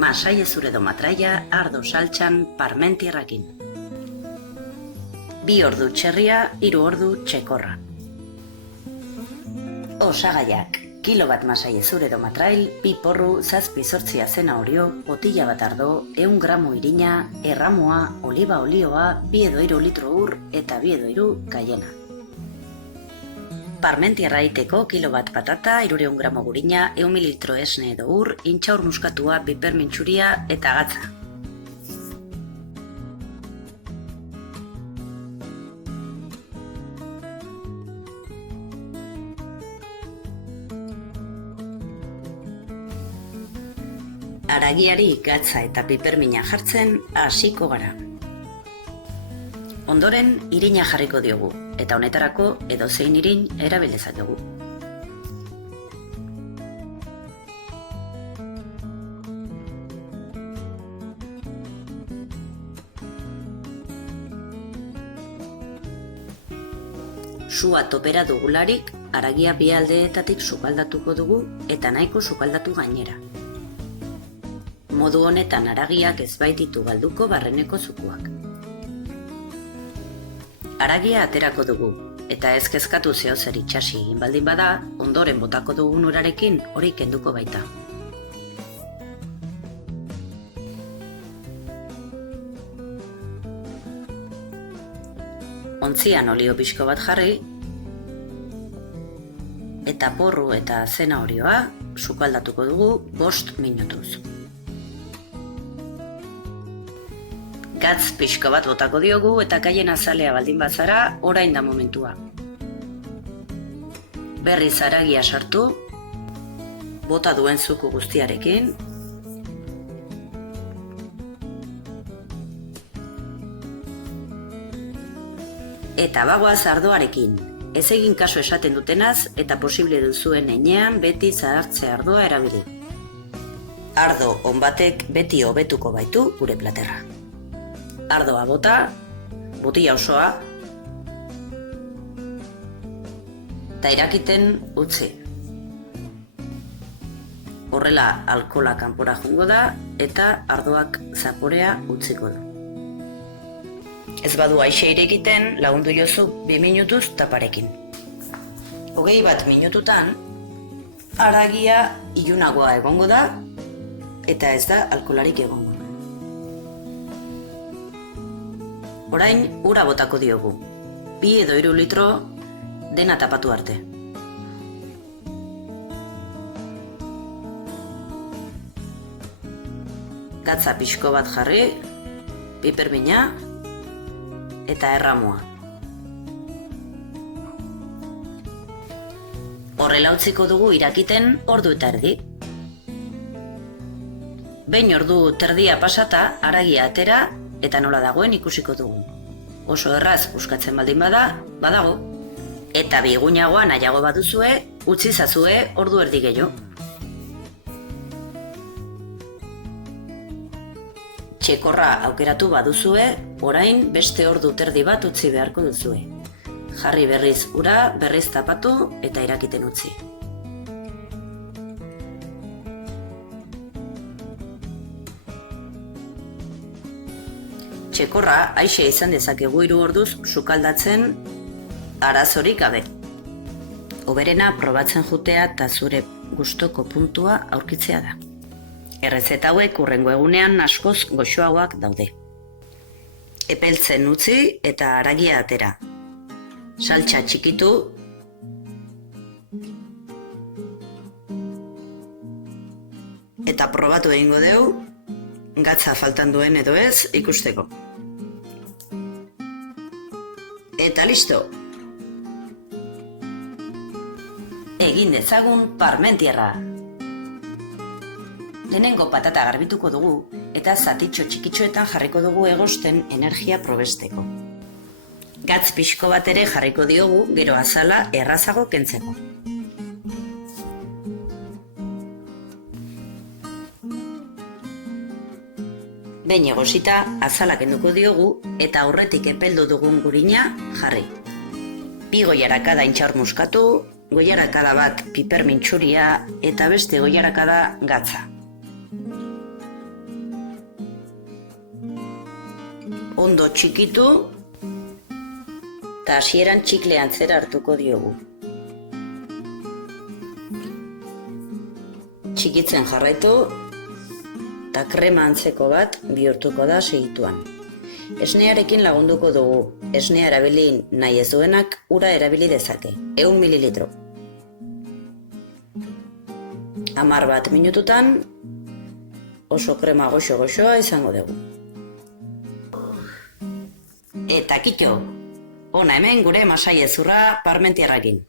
Masaiezur edo matraia ardo saltxan parmentierrakin. 2 ordu txerria, 3 ordu txekorra. Osagaiak: kilo bat masaiezur edo matrail, 2 porru, 7-8 zanahorio, botila bat ardo, 100 gramo irina, erramoa, oliba olioa, 2 edo 3 litro ur eta 2 edo 3 kaiena. Parmentierra egiteko kilo bat patata, 300 gramo gurina, 100 mililitro esne edo ur, intxaur muskatua, pipermintxuria eta gatza. Haragiari gatza eta pipermina jartzen hasiko gara. Ondoren irina jarriko diogu, eta honetarako edozein irin erabil dezakegu. Sua topera dugularik, haragia bi aldeetatik sukaldatuko dugu eta nahiko sukaldatu gainera. Modu honetan haragiak ez baititu galduko barreneko zukuak. Haragia aterako dugu, eta ez kezkatu zehozer itxasi egin baldin bada, ondoren botako dugun urarekin hori kenduko baita. Ontzian olio pixko bat jarri, eta porru eta zanahorioa sukaldatuko dugu 5 minutuz. Gatz pixko bat botako diogu eta kaien azalea baldin bazara, orain da momentua. Berriz haragia sartu, bota duen zuku guztiarekin, eta bagoaz ardoarekin. Ez egin kasu esaten dutenaz eta posible duzuen heinean beti zahartze ardoa erabili. Ardo on batek beti hobetuko baitu gure platerra. Ardoa bota, botila osoa, eta irakiten utzi. Horrela alkohola kanpora joango da eta ardoak zaporea utziko du. Ez badu aixeire egiten, lagundu jozu 2 minutuz taparekin. 21 minututan, haragia ilunagoa egongo da eta ez da alkoholarik egongo. Orain ura botako diogu, 2 edo 3 litro dena tapatu arte. Gatza pixko bat jarri, pipermina eta erramoa. Horrela utziko dugu irakiten ordu eta erdi. Behin ordu terdia pasata, haragia atera eta nola dagoen ikusiko dugu. Oso erraz buskatzen baldin badago. Eta biguinagoa nahiago baduzue, utzi zazue ordu erdi gehiago. Txekorra aukeratu baduzue, orain beste ordu terdi bat utzi beharko duzue. Jarri berriz ura, berriz tapatu eta irakiten utzi. Txekorra aixe izan dezakegu 3 orduz sukaldatzen arazorik gabe. Hoberena probatzen jutea eta zure gustoko puntua aurkitzea da. Errezeta hauek hurrengo egunean askoz goxoagoak daude. Epeltzen utzi eta haragia atera. Saltxa txikitu eta probatu egingo dugu, gatza faltan duen edo ez ikusteko. Eta listo! Egin dezagun parmentierra. Lehenengo patata garbituko dugu eta zatitxo txikitxoetan jarriko dugu egosten energia probesteko. Gatz pixko bat ere jarriko diogu, gero azala errazago kentzeko. Behin egosita, azala kenduko diogu eta aurretik epeldu dugun gurina jarri. 2 goiarakada intxaur muskatu, goiarakada bat pipermintxuria eta beste goiarakada gatza. ondo txikitu, eta hasieran txiklean zera hartuko diogu. Txikitzen jarraitu, eta krema antzeko bat bihurtuko da segituan. Esnearekin lagunduko dugu. Esnea erabili nahi ez duenak ura erabili dezake, 100 mililitro. 10 minututan oso krema goxo-goxoa izango dugu. Eta kitxo, hona hemen gure masailezurra parmentiarrakin.